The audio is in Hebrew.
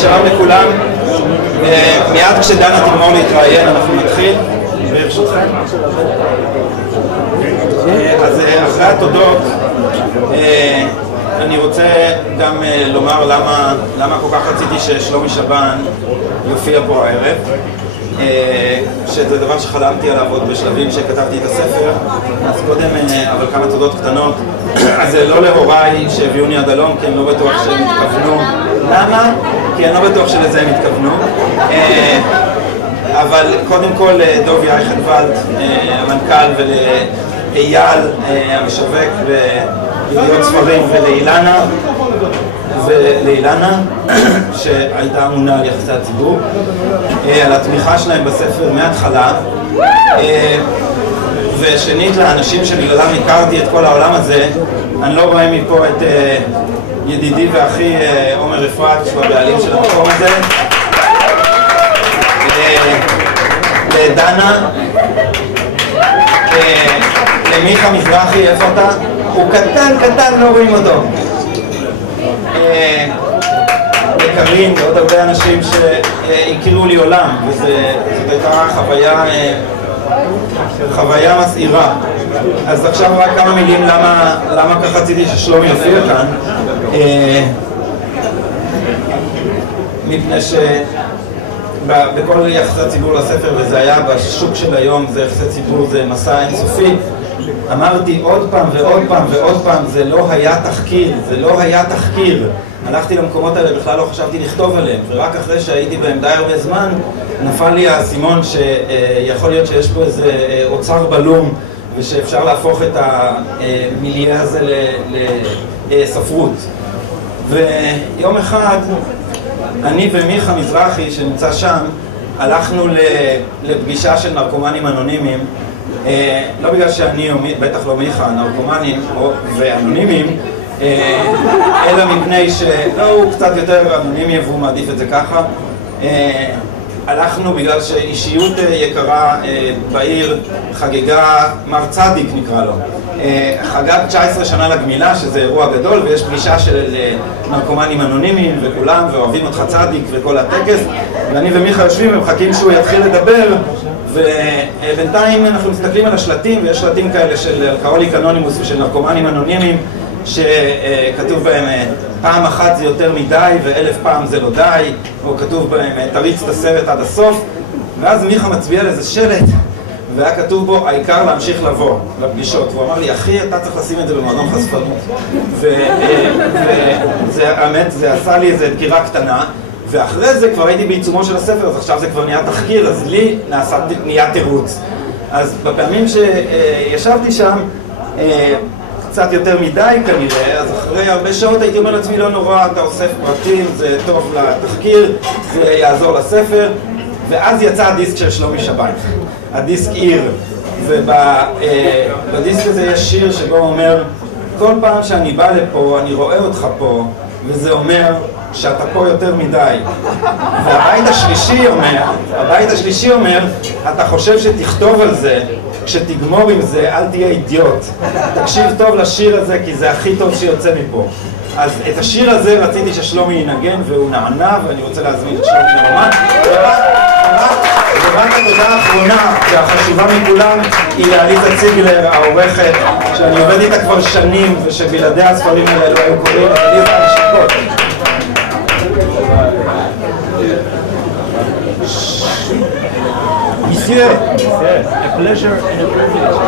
שלום לכולם. מיד כשדנה תגמור להתראיין אנחנו נתחיל, ברשותכם. אז אחרי התודות אני רוצה גם לומר למה כל כך רציתי ששלומי שבן יופיע פה הערב, שזה דבר שחלמתי עליו עוד בשלבים שכתבתי את הספר. אז קודם אבל כמה תודות קטנות. אז זה לא להוריי שהביאוני עד הלום, כי אני לא בטוח שהם התכוונו. למה? כי אני לא בטוח שלזה הם התכוונו. אבל קודם כל דוב יחנוולד המנכ"ל, ולאייל המשווק וידיעות ספרים, ולאילנה שהייתה אמונה על יחסי הציבור, על התמיכה שלהם בספר מההתחלה. ושנית, לאנשים שבגללם הכרתי את כל העולם הזה. אני לא רואה מפה את ידידי ואחי עומר אפרת, שהוא הבעלים של המקום הזה, לדנה, למיכה מזרחי, איפה אתה? הוא קטן, לא רואים אותו. לקרין ועוד הרבה אנשים שהכירו לי עולם, וזאת הייתה חוויה מסעירה. אז עכשיו רק כמה מילים למה כך רציתי ששלומי יופיע כאן. מפני שבכל יחסי הציבור לספר, וזה היה בשוק של היום, זה יחסי ציבור, זה מסע אינסופי. אמרתי עוד פעם ועוד פעם ועוד פעם, זה לא היה תחקיר. הלכתי למקומות האלה, בכלל לא חשבתי לכתוב עליהם, ורק אחרי שהייתי בהם די הרבה זמן, נפל לי האסימון שיכול להיות שיש פה איזה אוצר בלום, ושאפשר להפוך את המיליה הזה לספרות. ויום אחד, אני ומיכה מזרחי שנמצא שם, הלכנו לפגישה של נרקומנים אנונימיים, לא בגלל שאני, בטח לא מיכה, נרקומנים ואנונימיים, אלא מפני שלא, הוא קצת יותר אנונימי והוא מעדיף את זה ככה. הלכנו בגלל שאישיות יקרה בעיר חגגה, מר צדיק נקרא לו, חגג 19 שנה לגמילה, שזה אירוע גדול, ויש פגישה של נרקומנים אנונימיים וכולם, ואוהבים אותך צדיק וכל הטקס, ואני ומיכה יושבים ומחכים שהוא יתחיל לדבר, ובינתיים אנחנו מסתכלים על השלטים, ויש שלטים כאלה של אלכוהוליק אנונימוס ושל נרקומנים אנונימיים, שכתוב בהם פעם אחת זה יותר מדי ו1000 פעם זה לא די, או כתוב בהם תריץ את הסרט עד הסוף. ואז מיכה מצביע על איזה שלט והיה כתוב בו העיקר להמשיך לבוא לפגישות, והוא אמר לי, אחי, אתה צריך לשים את זה במועדון חשפנות. והאמת, זה עשה לי איזו דקירה קטנה, ואחרי זה כבר הייתי בעיצומו של הספר, אז עכשיו זה כבר נהיה תחקיר, אז לי נהיה תירוץ. אז בפעמים שישבתי שם קצת יותר מדי כנראה, אז אחרי הרבה שעות הייתי אומר לעצמי, לא נורא, אתה אוסף פרטים, זה טוב לתחקיר, זה יעזור לספר. ואז יצא הדיסק של שלומי שבן, הדיסק עיר, ובדיסק הזה יש שיר שבו הוא אומר, כל פעם שאני בא לפה אני רואה אותך פה, וזה אומר שאתה פה יותר מדי. והבית השלישי אומר, אתה חושב שתכתוב על זה, כשתגמור עם זה אל תהיה אידיוט, תקשיב טוב לשיר הזה כי זה הכי טוב שיוצא מפה. אז את השיר הזה רציתי ששלומי ינגן, והוא נענה, ואני רוצה להזמין את שלומי לרומן. ורק התודה האחרונה והחשובה מכולם היא לעליזה ציגלר, העורכת, שאני עובד איתה כבר שנים, ושבלעדי הספרים האלה לא היו קוראים, עליזה המשקות. Monsieur, a pleasure and a privilege.